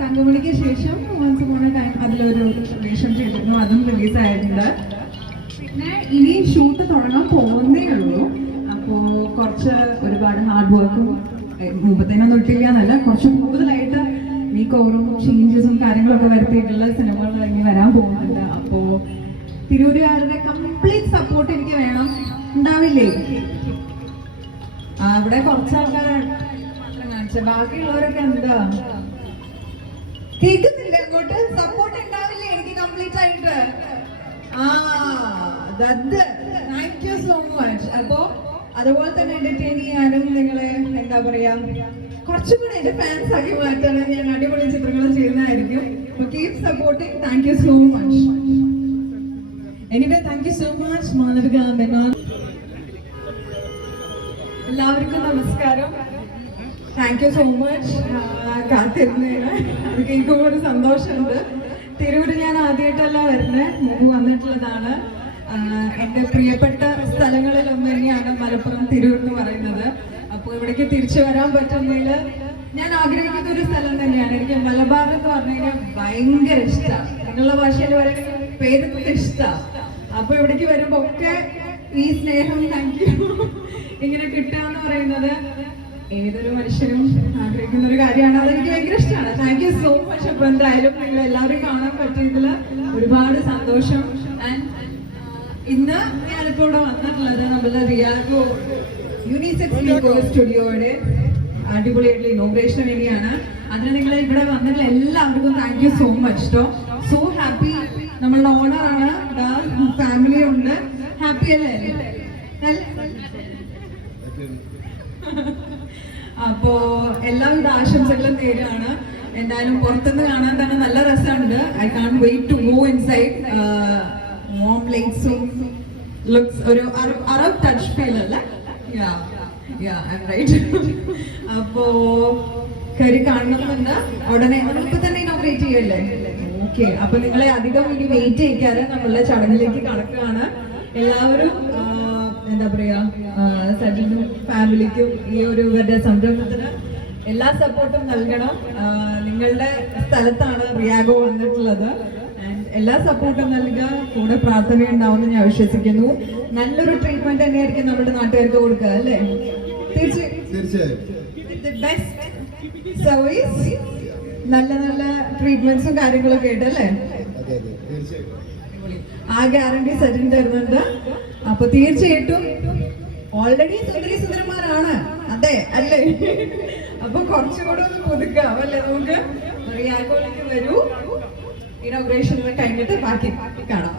തങ്കമണിക്ക് ശേഷം വൺസ് മോണ ടൈം അതിലൊരു റിലേഷൻ ചെയ്തിരുന്നു അതും റിലീസ് ആയിട്ടുണ്ട്. പിന്നെ ഇനി ഷൂട്ട് തുടങ്ങാൻ പോകുന്നേ ഉള്ളൂ. അപ്പോൾ കുറച്ച് ഒരുപാട് ഹാർഡ് വർക്കും മുമ്പത്തേനൊന്നും ഇട്ടില്ല എന്നല്ല കുറച്ച് കൂടുതലായിട്ട് മേക്ക് കോറും ചേഞ്ചസും കാര്യങ്ങളൊക്കെ വരുത്തിയിട്ടുള്ള സിനിമകൾ ഇനി വരാൻ പോകുന്നുണ്ട്. അപ്പോൾ തിരൂരുകാരുടെ കംപ്ലീറ്റ് സപ്പോർട്ട് എനിക്ക് വേണം. ഉണ്ടാവില്ലേ? അവിടെ കുറച്ച് ആൾക്കാരാണ്. മാത്രം കാണിച്ചത് ബാക്കിയുള്ളവരൊക്കെ എന്താ? കേൾക്കുന്നില്ല അങ്ങോട്ട്. സപ്പോർട്ട് ഉണ്ടാവില്ലേ? എനിക്ക് കംപ്ലീറ്റ് ആയിട്ട്. ആ ദത് താങ്ക് യു സോ മച്ച് അപ്പോ അതുപോലെ തന്നെ എന്റർടൈൻ ചെയ്യാനും നിങ്ങളെ എന്താ പറയാ കുറച്ചും കൂടി എന്റെ ഫാൻസ് ആക്കി മാറ്റാനും ഞാൻ അടിപൊളി ചിത്രങ്ങൾ ചെയ്യുന്നതായിരിക്കും. Keep supporting thank you so much anyway thank you so much Manavika Menon എല്ലാവർക്കും നമസ്കാരം. താങ്ക് യു സോ മച്ച് കാത്തിരുന്നതിന് എനിക്ക് ഒരു സന്തോഷമുണ്ട്. തിരൂര് ഞാൻ ആദ്യമായിട്ടല്ല വരുന്നത്. മുമ്പ് വന്നിട്ടുള്ളതാണ്. എന്റെ പ്രിയപ്പെട്ട സ്ഥലങ്ങളിൽ ഒന്ന് തന്നെയാണ് മലപ്പുറം തിരൂർ എന്ന് പറയുന്നത്. അപ്പോൾ ഇവിടേക്ക് തിരിച്ചു വരാൻ പറ്റുന്നതിൽ ഞാൻ ആഗ്രഹിക്കുന്ന ഒരു സ്ഥലം തന്നെയാണ്. എനിക്ക് മലബാർ എന്ന് പറഞ്ഞു കഴിഞ്ഞാൽ ഭയങ്കര ഇഷ്ടമാണ്. നിങ്ങളുടെ ഭാഷയിൽ പറയുന്നത് പേര് ഇഷ്ടമാണ്. അപ്പൊ ഇവിടേക്ക് വരുമ്പോ ഒക്കെ ഈ സ്നേഹം താങ്ക് യു ഇങ്ങനെ കിട്ടുക എന്ന് പറയുന്നത് ഏതൊരു മനുഷ്യനും ആഗ്രഹിക്കുന്ന ഒരു കാര്യമാണ്. അതെനിക്ക് ഭയങ്കര ഇഷ്ടമാണ്. താങ്ക് യു സോ മച്ച് അപ്പൊ എന്തായാലും നിങ്ങൾ എല്ലാവരും കാണാൻ പറ്റിയതിൽ ഒരുപാട് സന്തോഷം. ആൻഡ് ഇന്ന് ഞാനിപ്പോ ഇവിടെ വന്നിട്ടുള്ളത് നമ്മളുടെ റിയാഗോ യൂണിസെക്സ് സ്റ്റുഡിയോയുടെ അടിപൊളിയായിട്ടുള്ള ഇനോഗ്രേഷൻ വേണ്ടിയാണ്. അതിന് നിങ്ങൾ ഇവിടെ വന്നിട്ടുള്ള എല്ലാവർക്കും താങ്ക് യു സോ മച്ച് കേട്ടോ സോ ഹാപ്പി നമ്മളുടെ ഓണർ ഓണറാണ് ഫാമിലി ഉണ്ട്. ഹാപ്പി അല്ലേ? അപ്പോ എല്ലാവിധ ആശംസകളും നേരാണ്. എന്തായാലും പുറത്തുനിന്ന് കാണാൻ തന്നെ നല്ല രസമുണ്ട് I can wait to go inside mom ലൈറ്റ്സും looks ഒരു അറബ് ടച്ച് ഫീൽ അല്ലേ? യാ യാ ഐ റൈറ്റ് അപ്പോ കയറി കാണണമെന്നുണ്ട്. ഉടനെ നമ്മളിപ്പോ തന്നെ ഇനോഗ്രേറ്റ് ചെയ്യല്ലേ? ഓക്കെ അപ്പൊ നിങ്ങളെ അധികം ഇനി വെയിറ്റ് ചെയ്യിക്കാതെ നമ്മളുടെ ചടങ്ങിലേക്ക് കടക്കുകയാണ്. എല്ലാവരും എന്താ പറയാ സജിനും ഫാമിലിക്കും ഈ ഒരു ഇവരുടെ സംരംഭത്തിന് എല്ലാ സപ്പോർട്ടും നൽകണം. നിങ്ങളുടെ സ്ഥലത്താണ് റിയാഗോ വന്നിട്ടുള്ളത്. എല്ലാ സപ്പോർട്ടും നൽകുക കൂടെ പ്രാർത്ഥന ഉണ്ടാവുമെന്ന് ഞാൻ വിശ്വസിക്കുന്നു. നല്ലൊരു ട്രീറ്റ്മെന്റ് തന്നെയായിരിക്കും നമ്മുടെ നാട്ടുകാർക്ക് കൊടുക്കുക അല്ലേ? തീർച്ചയായും. സർവീസ് നല്ല നല്ല ട്രീറ്റ്മെന്റ്സും കാര്യങ്ങളൊക്കെ ആയിട്ട് അല്ലേ? അതെ ആ ഗ്യാരണ്ടി അപ്പൊ തീർച്ചയായിട്ടും ഓൾറെഡി സുന്ദരി സുന്ദരന്മാരാണ് അതെ അല്ലേ? അപ്പൊ കുറച്ചുകൂടെ ഒന്ന് പുതുക്കാം അല്ലേ നമുക്ക്? വരൂ. ഇനോഗ്രേഷൻ കഴിഞ്ഞിട്ട് ബാക്കി കാണാം.